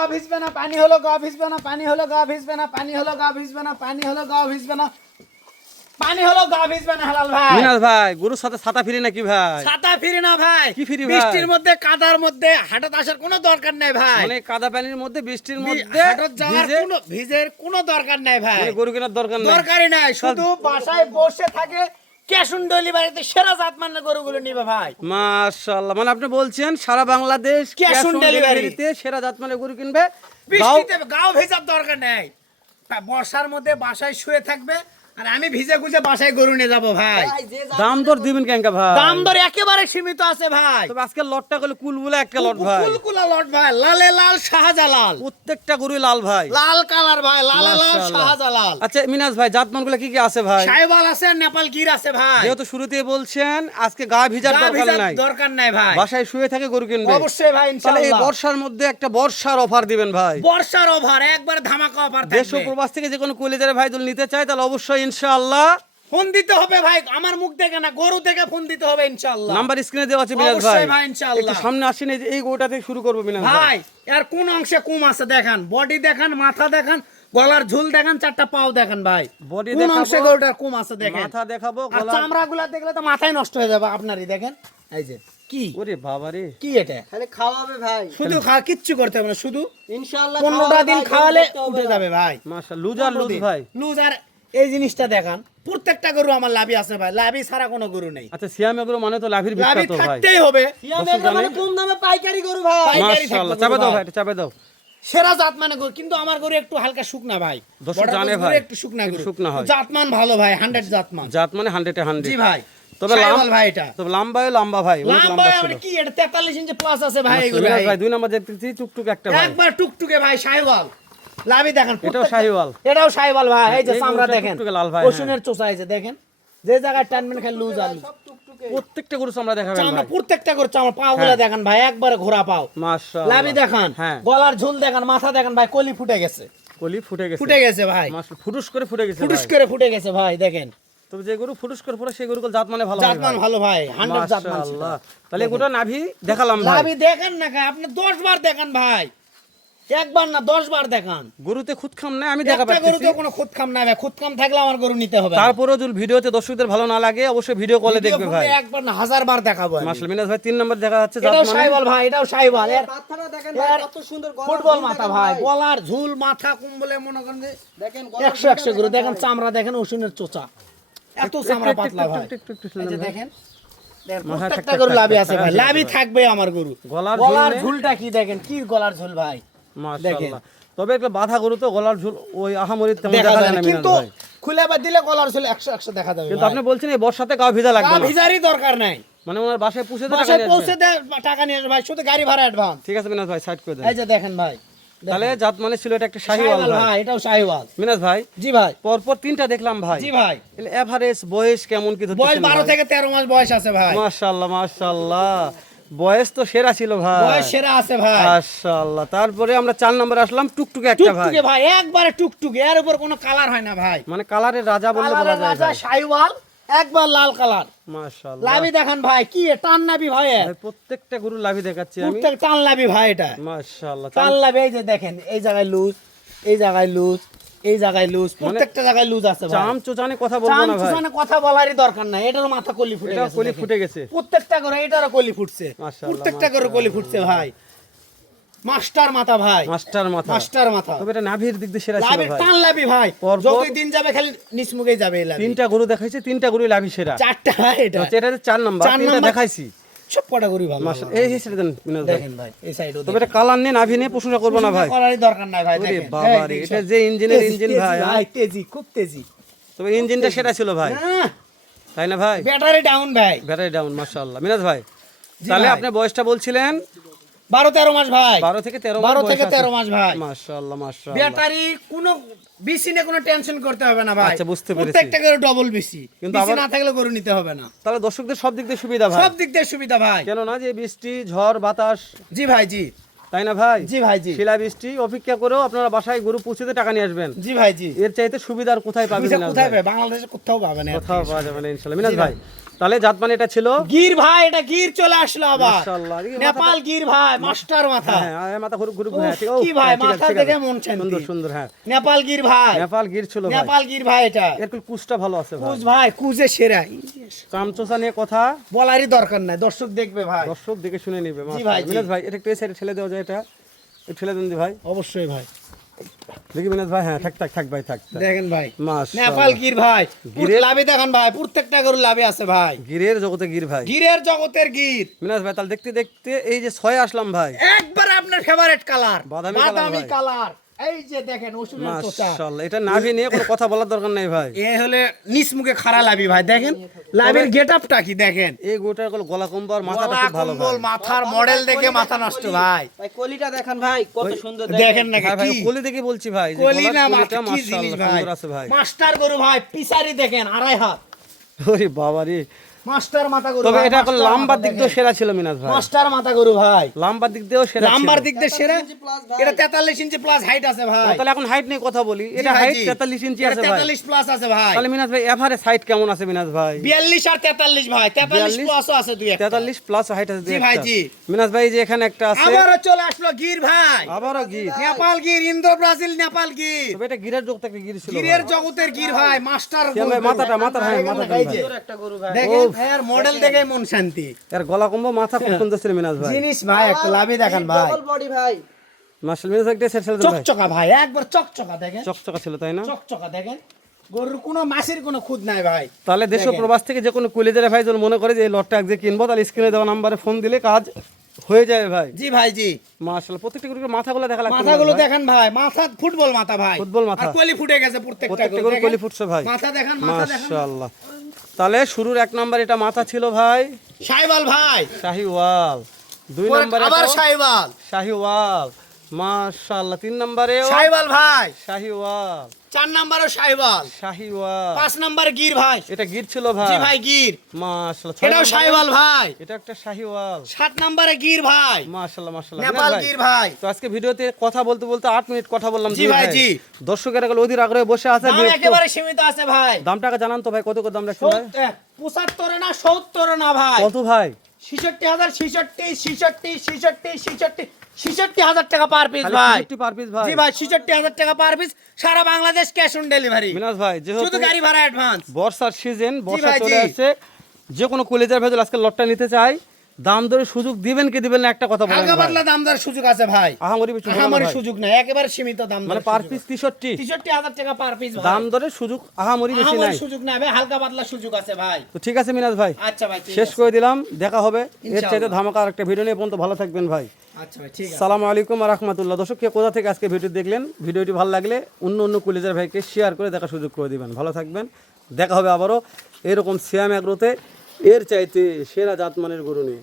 গা ভিজবে না, পানি হলো গা ভিজবে না, পানি হলো গা ভিজবে না, পানি হলো গা ভিজবে না, পানি হলো গা ভিজবে না, পানি হলো গা ভিজবে না। হালাল ভাই, মিনাজ ভাই গরুর সাথে ছাতা ফিরি নাকি ভাই? ছাতা ফিরি না ভাই। কি ফিরি ভাই? বৃষ্টির মধ্যে কাদার মধ্যে হাঁটত আসার কোনো দরকার নাই ভাই। মানে কাদা পানির মধ্যে বৃষ্টির মধ্যে হাঁটত যাওয়ার কোনো ভিজের কোনো দরকার নাই ভাই। মানে গরু কেনার দরকার নেই। দরকারই নাই, শুধু বাসায় বসে থাকে ক্যাশ অন ডেলিভারিতে সেরা জাতমানের গরুগুলো নিবে ভাই। মাশাআল্লাহ, মানে আপনি বলছেন সারা Bangladesh Cash cash on on delivery ডেলিভারিতে সেরা জাতমানের গরু কিনবে। বৃষ্টিতে গাও ভেজার দরকার নেই, বর্ষার মধ্যে বাসায় শুয়ে থাকবে আর আমি ভিজে গুজে বাসায় গরু নিয়ে যাবো ভাই। দাম দর দিবেন কেনকা ভাই? দাম দর একেবারে সীমিত আছে ভাই। তবে আজকে লটটা করলে কুলবুলা একটা লট ভাই, কুলকুলা লট ভাই, লালে লাল শাহজালাল, প্রত্যেকটা গরু লাল ভাই, লাল কালার ভাই, লালে লাল মাশাআল্লাহ। শাহজালাল। আচ্ছা মিনাজ ভাই জাতমানগুলো কি কি আছে ভাই? সাইওয়াল আছে, নেপাল গির আছে ভাই। যেহেতু শুরুতেই বলছেন আজকে গা ভিজার গা দরকার ভিজার নাই, দরকার নাই ভাই, বাসায় শুয়ে থেকে গরু কিনবে অবশ্যই ভাই তাহলে এই ইনশাআল্লাহ। বর্ষার মধ্যে একটা বর্ষার অফার দিবেন ভাই। বর্ষার ওভার একবার ধামাকা অফার দেশ ও থাকবে। প্রবাস থেকে যে কোনো কলিজার ভাই দল নিতে চায় তাহলে অবশ্যই ইনশাআল্লাহ ফোন দিতে হবে ভাই, আমার মুখ দেখে না, গরু দেখে ফোন দিতে হবে ইনশাআল্লাহ। নাম্বার স্ক্রিনে দেওয়া আছে মিনাজ ভাই। অবশ্যই ভাই ইনশাআল্লাহ। একটু সামনে আসেন, এই যে এই গোটা থেকে শুরু করবো মিনাজ ভাই। ভাই এর কোন অংশে কম আছে দেখান, বডি দেখান, মাথা দেখান, গলার ঝুল দেখান, চারটা পাও দেখান ভাই। বডি কোন দেখাবো, অংশে গরুটার কম আছে দেখেন। মাথা দেখাবো, আর গলা। চামড়াগুলা দেখলে তো মাথায় নষ্ট হয়ে যাবে আপনারই। দেখেন এই যে কি ওরে বাবা রে, কি এটা, খালি খাওয়াবে ভাই, শুধু খাওয়া, কিচ্ছু করতে হবে না, শুধু ইনশাআল্লাহ 15টা দিন খাওয়ালে উঠে যাবে ভাই। মাশাআল্লাহ, লুজার লুজ ভাই। লুজ। আর এই জিনিসটা দেখান, প্রত্যেকটা গরু আমার লাভি আছে ভাই, লাভি ছাড়া কোনো গরু নেই। আচ্ছা সিয়ামে গরু মানে তো লাভির লাভি বিখ্যাত ভাই। থাকতেই হবে। মানে কম দামে পাইকারি গরু ভাই। পাইকারি মাশাআল্লাহ, থাকবে চাপে গরু দাও ভাই। ভাই, এটা চাপে দাও। সেরা জাতমান গরু, কিন্তু আমার গরু একটু হালকা শুকনা ভাই। দর্শক বড় জানে গরু ভাই, একটু শুকনা একটু গরু, শুকনা হয়। জাতমান ভালো ভাই, 100 জাতমান। জাত মানে 100-এ 100। জি ভাই, তবে শাইওয়াল ভাই এটা। তবে লম্বা ভাই, অনেক লাম্বা লম্বা আবার ছিল। কি এটা 43 ইঞ্চি প্লাস আছে ভাই এগুলো মিনাজ ভাই। ভাই 2 নাম্বার দেখতেছি টুকটুক একটা ভাই। একবার টুকটুকে ভাই, শাইওয়াল। লাভি দেখেন, এটাও প্রত্যেকটা- শাহিওয়াল। এটাও শাইওয়াল ভাই। এই যে এই চামড়া গরুটা দেখেন, টুকটুকে লাল ভাই, রসুনের চোষা আছে দেখেন, যে জায়গায় টানবেন খালি লুজ আর লুজ। প্রত্যেকটা গরু চামড়া দেখাবেন চামড়া ভাই। প্রত্যেকটা করে চামড়া, পাগুলা হ্যাঁ। দেখেন ভাই, একবারে ঘোরা পাও। মাশাআল্লাহ, লাভি দেখান, হ্যাঁ, গলার ঝুল দেখেন, মাথা দেখেন ভাই, কলি ফুটে গেছে, কলি ফুটে গেছে, ফুটে গেছে ভাই, মাশাআল্লাহ, ফুটুস করে ফুটে গেছে ফুটুস ভাই। করে ফুটে গেছে ভাই। দেখেন তবে যে গরু ফুটুস করে ফুটে সেই গরুগুলো জাত মানে ভালো হয় জাতমান ভাই। ভালো ভাই, 100 জাতমান। মাশাআল্লাহ, তাহলে গোটা নাভি দেখালাম ভাই। লাভি দেখেন না ভাই, আপনি 10 বার দেখান ভাই, একবার না 10 বার দেখান। গরুতে খুদখাম নাই, আমি দেখা একটা পাচ্ছি। গরুতে কোনো খুদখাম নাই ভাই, খুদখাম থাকলে আমার গরু নিতে হবে। তারপরেও যদি ভিডিওতে দর্শকদের ভালো না লাগে অবশ্যই ভিডিও কলে দেখবে ভাই। একবার না 1000 বার দেখাবো আমি। মাশাআল্লাহ, মিনাজ ভাই 3 নাম্বার দেখা যাচ্ছে জাত এটাও মানে। শাইওয়াল ভাই, এটাও শাইওয়াল। এর মাথাটা দেখেন ভাই, এর কত সুন্দর গলা, ফুটবল ঝুল মাথা দেখেন ভাই, গলার ঝুল, মাথা কুম্বলে মনে করেন যে দেখেন 100 গরু দেখেন, চামড়া দেখেন, ওষুনের চোচা, এত চামড়া পাতলা ভাই। একটু এই যে দেখেন, দেখেন, মাথায় প্রত্যেকটা ঠাক গরু ঠাক লাভি ঠাক আছে ঠাক ভাই, আছে লাভি ভাই। থাকবে আমার গরু। গলার গলার ঝুল নেই। ঝুলটা কি দেখেন, কি গলার ঝুল ভাই, মাশাআল্লাহ, তবে একটা বাধা গরু তো গলার ঝুল ওই আহামরি তেমন দেখা দেখা যায় যায় না, না মিনাজ কিন্তু ভাই। খুলে বা দিলে গলার ঝুল 100 দেখা যাবে কিন্তু ভাই। আপনি বলছেন এই বর্ষাতে গাও ভিজা লাগবে না, ভিজারই দরকার নাই, মানে ওনার বাসায় পৌঁছে দিয়ে টাকা বাসায় নিয়ে পৌঁছে আসবেন। দেয় টাকা নিয়ে আসবে ভাই, শুধু গাড়ি ভাড়া অ্যাডভান্স। ঠিক আছে মিনাজ ভাই, সাইড করে দেন। এই যে দেখেন ভাই, তাহলে জাত মানে ছিল এটা একটা শাহিওয়াল শাহিওয়াল ভাই। ভাই, এটাও শাহিওয়াল। মিনাজ ভাই জি ভাই, পরপর 3টা দেখলাম ভাই। জি ভাই, এভারেজ বয়স কেমন কি বয়স 12 থেকে 13 মাস বয়স আছে ভাই, মাশাআল্লাহ মাশাআল্লাহ, বয়স তো সেরা ছিল ভাই। বয়স সেরা আছে ভাই। মাশাআল্লাহ, তারপরে আমরা 4 নম্বরে আসলাম টুকটুকে একটা ভাই, টুকটুকে ভাই, একবারে টুকটুকে, এর উপর কোনো কালার হয় না ভাই। মানে কালারের রাজা বললে বলা কালারের যায় রাজা ভাই। শাহিওয়াল, একবার লাল কালার। মাশাআল্লাহ লাভি দেখান ভাই, কি এ টান নাবি ভাই, ভাই প্রত্যেকটা গরু লাভি দেখাচ্ছি আমি। প্রত্যেক টান লাভি ভাই, এটা মাশাআল্লাহ, টান লাভি। এই যে দেখেন, এই জায়গায় লুজ, এই জায়গায় লুজ, এই জায়গায় লুজ, প্রত্যেকটা জায়গায় লুজ আছে ভাই। চাম চোচানে কথা বলবো চাম না ভাই, চুষানে কথা বলারই দরকার নাই, এটার মাথা কলি ফুটে এটা গেছে, কলি দেখেন। ফুটে গেছে। প্রত্যেকটা করে এটারও কলি ফুটছে, মাশাআল্লাহ, প্রত্যেকটা করে কলি ফুটছে ভাই। মাস্টার মাথা ভাই, মাস্টার মাথা। মাস্টার মাথা। তবে এটা নাভির দিক দিয়ে সেরা ছিল লাভি ভাই। টান লাভি ভাই, পরপর- যতই দিন যাবে খালি নিচমুখেই যাবে এই লাভি। 3টা গরু দেখাইছে, 3টা গরু লাভি সেরা। 4টা এটা, হচ্ছে এটা 4 নাম্বার, 4 3টা নাম্বার। দেখাইছি। সব কটা করি ভালো। মাশাআল্লাহ, এই হিসেবে দেন মিনাজ ভাই। দেখেন ভাই, এই সাইডও তবে এটা কালার নিয়ে নাভি নিয়ে প্রশংসা করবো না ভাই। করারই দরকার নাই ভাই, ওরে দেখেন। বাবা রে, এই এটা সব যে ইঞ্জিনের তেজি, ইঞ্জিন তেজি ভাই, হ্যাঁ। তেজি, খুব তেজি। তবে ইঞ্জিনটা সেটা ছিল ভাই, তাই না ভাই? ব্যাটারি ডাউন ভাই। ব্যাটারি ডাউন, মাশাআল্লাহ। মিনাজ ভাই জি তাহলে ভাই। আপনি বয়সটা বলছিলেন 12-13 মাস ভাই, 12 থেকে 13 12 থেকে 13 মাস ভাই। মাশাআল্লাহ মাশাআল্লাহ। ব্যাটারি কোনো বিসি নিয়ে কোনো টেনশন করতে হবে না ভাই। আচ্ছা, বুঝতে পেরেছি। প্রত্যেকটা করে ডবল বিসি, কিন্তু বিসি আবার- না থাকলে গরু নিতে হবে না। তাহলে দর্শকদের সব দিক দিয়ে সুবিধা ভাই, সব দিক দিয়ে সুবিধা ভাই। কেন না যে বৃষ্টি ঝড় বাতাস, জি ভাই, জি তাই না ভাই? জি ভাই, জি শিলা বৃষ্টি অপেক্ষা করেও আপনারা বাসায় গরু পৌঁছতে টাকা নিয়ে আসবেন। জি ভাই, জি। এর চাইতে সুবিধার কোথায় পাবেন সুবিধা মিনাজ কোথায় ভাই? পাবে? বাংলাদেশে কোথাও পাবে না। কোথাও পাওয়া যাবে না ইনশাআল্লাহ। মিনাজ জি ভাই তাহলে জাত মানে এটা ছিল গির ভাই, এটা গির চলে আসলো আবার। মাশাআল্লাহ, এদিকে নেপাল গির ভাই, মাস্টার মাথা। হ্যাঁ হ্যাঁ, মাথা ঘুরে ঘুরে উফ, হ্যাঁ, ঠিক ও, কি ভাই, হ্যাঁ, ঠিক আছে, মাথা ঠিক দেখে আছে। মন শান্তি। সুন্দর সুন্দর, হ্যাঁ। নেপাল গির ভাই, নেপাল গির ছিল ভাই। নেপাল গির ভাই এটা। এর কুচটা ভালো আছে ভাই। কুজ ভাই, কুজে সেরা। চামচোসা নিয়ে কথা বলারই দরকার নাই, দর্শক দেখবে ভাই। দর্শক দেখে শুনে নিবে। জি ভাই, জি। মিনাজ ভাই এটা একটু এই সাইডে ঠেলে দেওয়া যায়, এটা একটু ঠেলে দেন দি ভাই। অবশ্যই ভাই। দেখি মিনাজ ভাই, হ্যাঁ থাক থাক থাক ভাই, থাক থাক। দেখেন ভাই, মাশাআল্লাহ। নেপাল গির ভাই, গিরের- লাভে দেখান ভাই, প্রত্যেকটা গরু লাভে আছে ভাই। গিরের জগতে গির ভাই। গিরের জগতের গির। মিনাজ ভাই তাহলে দেখতে দেখতে এই যে 6 আসলাম ভাই। একবার আপনার ফেভারিট কালার, বাদামি কালার বাদামি ভাই। কালার। এই যে দেখেন ওষুধের তোতা। মাশাআল্লাহ, এটা নাভি নিয়ে কোনো কথা বলার দরকার নাই ভাই। এ হলে নিচ মুখে খাড়া লাভি ভাই, দেখেন লাভির গেটআপটা কি দেখেন। এই গোটার গলা কম্বল আর মাথাটা গলা খুব ভালো ভাই। কম্বল, মাথার মডেল দেখে মাথা নষ্ট ভাই। ভাই কলিটা দেখেন ভাই, কত সুন্দর দেখেন না হ্যাঁ ভাই, কি কোলি দেখে বলছি ভাই যে কলি গলার না কলিটা মাথা, কি জিনিস মাশাআল্লাহ ভাই। সুন্দর আছে ভাই। মাস্টার গরু ভাই, পিসারি দেখেন 2.5 হাত। ওরে বাবা রে। মাস্টার মাথা গরু তবে ভাই, এটা এখন মাস্টার লাম্বার মাথা দিক দিয়ে দেখেন। সেরা ছিল মিনাজ ভাই। মাস্টার মাথা গরু ভাই, লাম্বার দিক দিয়েও সেরা ছিল। লাম্বার দিক দিয়ে সেরা। 43 plus ভাই। এটা 43 ইঞ্চি প্লাস হাইট আছে ভাই। তাহলে এখন হাইট নিয়ে কথা বলি। এটা জি ভাই, হাইট জি। 43 ইঞ্চি এটা আছে ভাই। 43 প্লাস আছে ভাই। তাহলে মিনাজ ভাই এভারেজ হাইট কেমন আছে মিনাজ ভাই? 42 আর 43 ভাই, 43 প্লাসও আছে দুই একটা। 43 প্লাস হাইট আছে দুই জি ভাই, একটা। জি। মিনাজ ভাই যে এখানে একটা আছে, আবারও চলে আসলো গির ভাই। আবারও গির। Nepal Gir, Indo Brazil Nepal Gir. তবে এটা গিরের জগতে একটা গির ছিল গিরের ভাই। জগতের গির ভাই, মাস্টার কেন ভাই, গরু। মাথাটা হ্যাঁ, মাথাটা এই ভাই। যে, সুন্দর একটা গরু ভাই। দেখেন এর মডেল দেখে মন শান্তি। এর গলা কম্বো, মাথা খুব সুন্দর ছিল মিনাজ ভাই। জিনিস ভাই, একটা লাভি দেখান ভাই। ডবল বডি ভাই। মাশাআল্লাহ, মিনাজ ভাই একটা সেট ছিল ভাই। চকচকা ভাই, একবার চকচকা দেখেন। চকচকা ছিল তাই না? চকচকা দেখেন। গরুর কোনো মাসির কোনো খুদ নাই ভাই। তাহলে দেশ ও দেখেন। প্রবাস থেকে যে কোনো কুলিদারে ভাই যদি মনে করে যে এই লটটা যে কিনবো, তাহলে স্ক্রিনে দেওয়া নাম্বারে ফোন দিলে কাজ হয়ে যাবে ভাই। জি ভাই, জি। মাশাআল্লাহ, প্রত্যেকটা গরুর মাথাগুলো দেখা লাগবে। মাথাগুলো দেখেন ভাই, মাথা ফুটবল মাথা ভাই। ফুটবল মাথা। আর কলি ফুটে গেছে প্রত্যেকটা প্রত্যেকটা গরু গরু দেখেন। কলি ফুটছে ভাই। মাথা দেখেন, মাথা দেখেন। মাশাআল্লাহ। তাহলে শুরুর 1 নাম্বার এটা মাথা ছিল ভাই শাইবাল ভাই। শাহিওয়াল, 2 নাম্বারে আবার শাইবাল। শাহিওয়াল, মাশাআল্লাহ। 3 নাম্বারেও শাইবাল ভাই। শাহিওয়াল, 4 নম্বরও শাইবাল। শাহিওয়াল। 5 নম্বরে গির ভাই। এটা গির ছিল জি ভাই। ভাই, গির। মাশাআল্লাহ। এটাও শাইবাল ভাই। এটা একটা শাহিওয়াল। 7 নম্বরে গির ভাই। মাশাআল্লাহ মাশাআল্লাহ। নেপাল গির ভাই। তো আজকে ভিডিওতে কথা বলতে বলতে 8 মিনিট কথা বললাম। জি ভাই, জি। দর্শকেরা গেল অধীর আগ্রহে বসে আছে। দাম একেবারে সীমিত আছে ভাই। দামটাকে জানান তো ভাই, কত কত দাম রাখছেন ভাই? 75 না 70 না ভাই। কত ভাই? 66,000, 66,000 টাকা পার পিস খালি ভাই। 50 পার পিস ভাই। জি ভাই, 66,000 টাকা পার পিস, সারা Bangladesh cash on delivery. Minaj ভাই শুধু যেহেতু গাড়ি ভাড়া অ্যাডভান্স। বর্ষার সিজন, বর্ষা ভাই, চলে জি। আসছে, যে কোনো কলেজের ভেতর আজকে লটটা নিতে চাই, দাম দরে সুযোগ দিবেন কি দিবেন না একটা কথা বলেন হালকা ভাই। পাতলা দাম দর সুযোগ আছে ভাই। আহামরি কিছু বলো না আহামরি ভাই। সুযোগ নাই, একেবারে সীমিত দাম মানে দর পার সুযোগ পিস আছে। 63, 63,000 টাকা পার পিস ভাই। দাম দরে সুযোগ আহামরি বেশি আহামরি নাই। সুযোগ নাই ভাই, হালকা পাতলা সুযোগ আছে ভাই। তো ঠিক আছে মিনাজ ভাই, আচ্ছা ভাই, ঠিক শেষ আছে। করে দিলাম, দেখা হবে এর ইনশাআল্লাহ। চাইতে ধামাকা আরেকটা ভিডিও নিয়ে। পর্যন্ত ভালো থাকবেন ভাই। আচ্ছা ভাই, ঠিক আছে। সালামু আলাইকুম ওয়া রাহমাতুল্লাহ। দর্শক কে কোথা থেকে আজকে ভিডিও দেখলেন, ভিডিওটি ভালো লাগলে অন্য কলেজের ভাইকে শেয়ার করে দেখার সুযোগ করে দিবেন। ভালো থাকবেন, দেখা হবে আবারও এরকম সিয়াম এগ্রোতে এর চাইতে সেরা জাতমানের গরু নিয়ে।